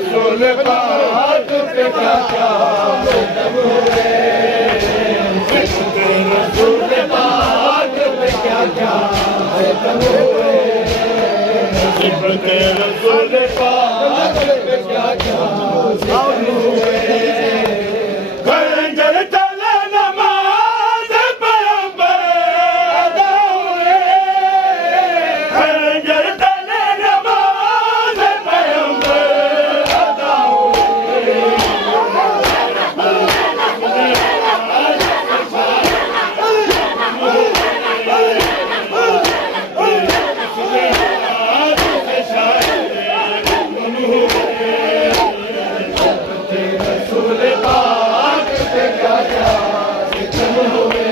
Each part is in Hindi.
रसूल पाक पे क्या क्या सितम हुए, रसूल पाक पे क्या क्या सितम हुए, रसूल पाक पे क्या क्या सितम हुए। खंजर तले नमाज पैगंबर अदा हुए, खंजर तले नमाज पैगंबर अदा हुए, रसूल पाक पे क्या क्या सितम हुए,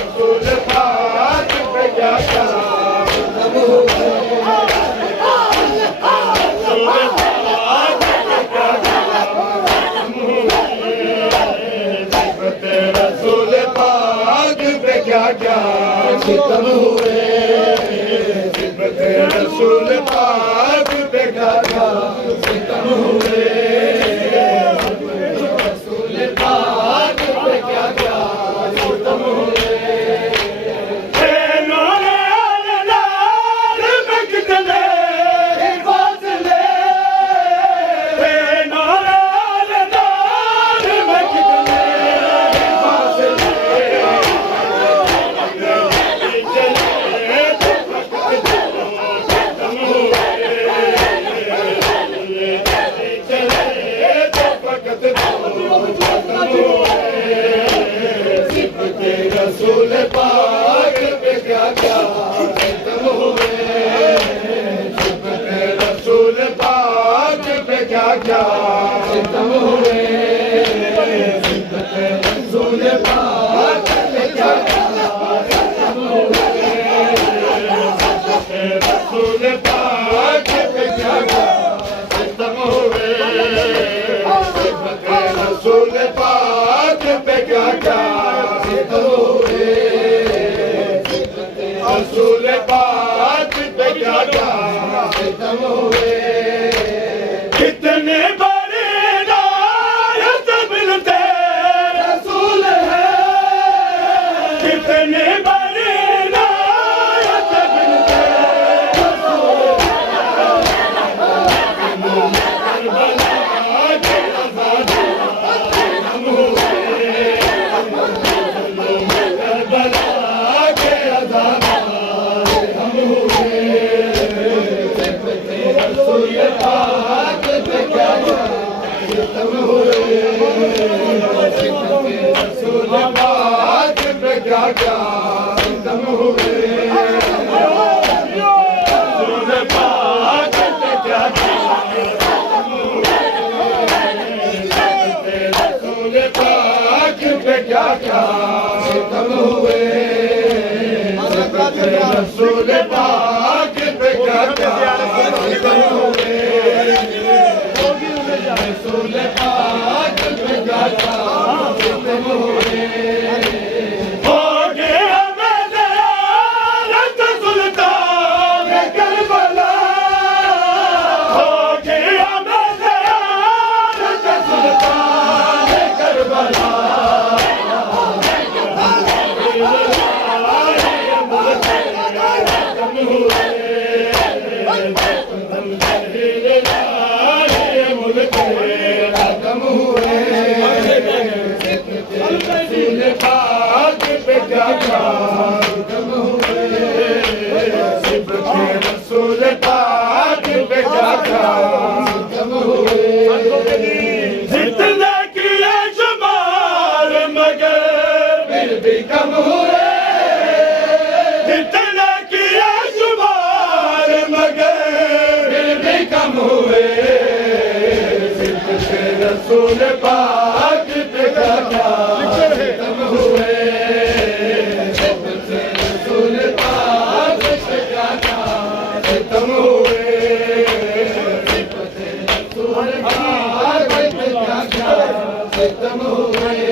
रसूल पाक पे क्या क्या सितम हुए, रसूल पाक पे क्या क्या सितम हुए, रसूल पाक पे क्या क्या सितम हुए, रसूल पाक पे क्या क्या सितम हुए। नूरे अल्लाह में कितने फासले, नूरे अल्लाह में कितने फासले, रसूल पाक पे क्या क्या सितम हुए, रसूल पाक पे क्या क्या सितम हुए, रसूल पाक पे क्या क्या सितम हुए, रसूल पाक पे क्या क्या सितम हुए, रसूल पाक पे क्या क्या सितम हुए, रसूल पाक पे क्या क्या सितम हुए। कितने बड़े नायत मिलते रसूल है, कितने बड़े नायत मिलते रसूल पाक पे क्या क्या सितम हुए, रसूल पाक पे क्या क्या सितम हुए, रसूल पाक पे क्या क्या सितम हुए, रसूल पाक पे क्या क्या सितम हुए, रसूल पाक पे क्या क्या सितम हुए, रसूल पाक पे क्या क्या सितम हुए। हो गया मैंने रत सुल्तान करबला, हो गया मैंने रत सुल्तान करबला, रसूल पाक पे क्या क्या सितम हुए, रसूल पाक पे क्या क्या सितम हुए। जितने किए शुमार मगर फिर भी कम हुए, जितने किए शुमार मगर फिर भी कम हुए, रसूल पाक पे क्या क्या सितम हुए, रसूल पाक पे क्या क्या सितम हुए, रसूल पाक पे क्या क्या सितम हुए।